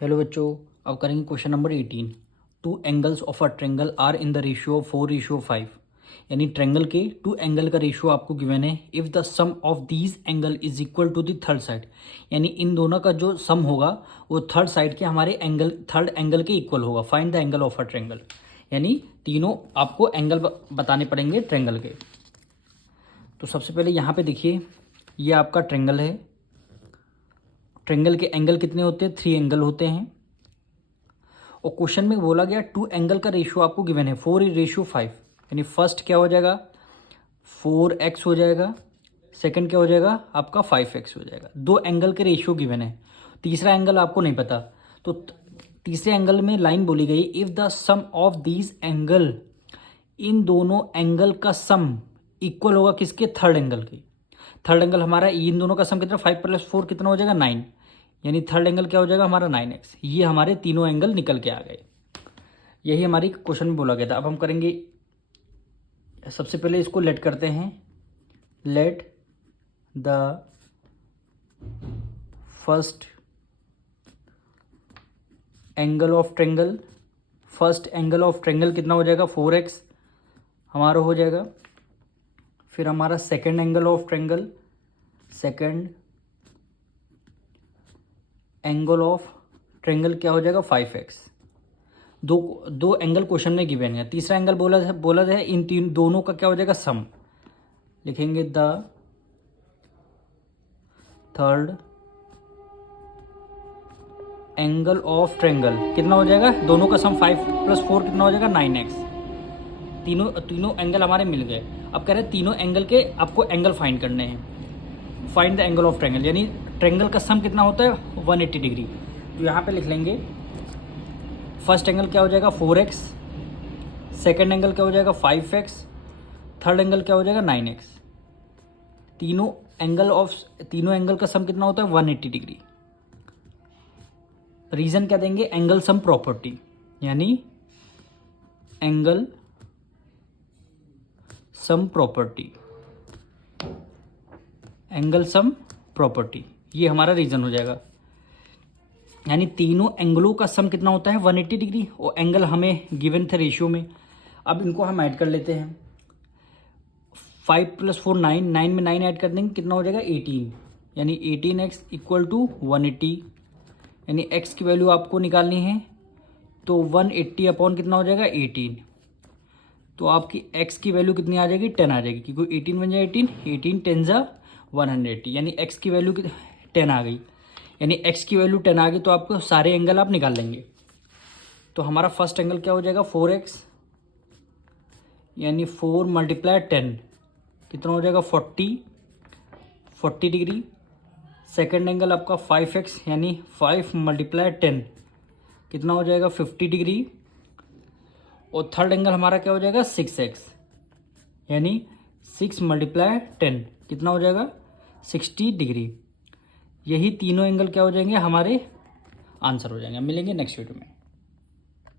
Hello बच्चों, अब करेंगे question number 18। Two angles of a triangle are in the ratio of 4:5। यानी triangle के टू एंगल का रेशियो आपको गिवन है। If the sum of these angle is equal to the third side, यानी इन दोनों का जो सम होगा वो थर्ड साइड के हमारे एंगल थर्ड एंगल के इक्वल होगा। Find the angle of a triangle, यानी तीनों आपको एंगल बताने पड़ेंगे ट्रेंगल के। तो सबसे पहले यहाँ पे देखिए, ये आपका ट्रेंगल है। ट्रेंगल के एंगल कितने होते हैं? 3 एंगल होते हैं। और क्वेश्चन में बोला गया टू एंगल का रेशियो आपको गिवन है 4:5। यानी फर्स्ट क्या हो जाएगा? 4x हो जाएगा। सेकंड क्या हो जाएगा? आपका 5x हो जाएगा। 2 एंगल के रेशियो गिवन है। तीसरा एंगल आपको नहीं पता, तो तीसरे एंगल में लाइन बोली गई, if the sum of these angle, इन दोनों एंगल का सम इक्वल होगा किसके? थर्ड एंगल के। थर्ड एंगल हमारा इन दोनों का सम कितना? 5 + 4 कितना हो जाएगा? 9। यानी थर्ड एंगल क्या हो जाएगा हमारा? 9x। ये हमारे तीनों एंगल निकल के आ गए। यही हमारी क्वेश्चन में बोला गया था। अब हम करेंगे, सबसे पहले इसको लेट करते हैं। Let the first angle of triangle, first angle of triangle कितना हो जाएगा? 4x हमारा हो जाएगा। फिर हमारा second angle of triangle, second angle of triangle क्या हो जाएगा? 5x। दो एंगल क्वेश्चन में गिवन है। तीसरा एंगल बोला है इन तीन दोनों का क्या हो जाएगा? सम। लिखेंगे the third angle of triangle कितना हो जाएगा? दोनों का सम 5 + 4 कितना हो जाएगा? 9x। तीनों एंगल हमारे मिल गए। अब कह रहे हैं तीनों एंगल के आपको एंगल फाइंड करने हैं। Find the angle of triangle, यानी ट्रेंगल का सम कितना होता है? 180 डिग्री। तो यहाँ पे लिख लेंगे फर्स्ट एंगल क्या हो जाएगा? 4x। सेकेंड एंगल क्या हो जाएगा? 5x। थर्ड एंगल क्या हो जाएगा? 9x। तीनों एंगल का सम कितना होता है? 180 डिग्री। रीजन क्या देंगे? एंगल सम प्रॉपर्टी, यानी angle sum property, angle sum property, ये हमारा रीजन हो जाएगा। यानी तीनों एंगलों का सम कितना होता है? 180 डिग्री। और एंगल हमें गिवन थे रेशियो में। अब इनको हम ऐड कर लेते हैं। 5 + 4 9, 9 में 9 ऐड कर देंगे, कितना हो जाएगा? 18। यानी 18x = 180। यानी x की वैल्यू आपको निकालनी है, तो 180 अपॉन कितना हो जाएगा? 18। तो आपकी x की वैल्यू कितनी आ जाएगी? 10 आ जाएगी, क्योंकि 18 बन जाए 18, 18 10 जा 180। यानी x की वैल्यू 10 आ गई। यानी x की वैल्यू 10 आ गई, तो आपको सारे एंगल आप निकाल लेंगे। तो हमारा फर्स्ट एंगल क्या हो जाएगा? 4x, यानी 4 × 10 कितना हो जाएगा? 40 डिग्री। सेकेंड एंगल आपका 5x, यानी 5 × 10 कितना हो जाएगा? 50 डिग्री। और थर्ड एंगल हमारा क्या हो जाएगा? 6x, यानी 6 × 10 कितना हो जाएगा? 60 डिग्री। यही तीनों एंगल क्या हो जाएंगे? हमारे आंसर हो जाएंगे। मिलेंगे नेक्स्ट वीडियो में।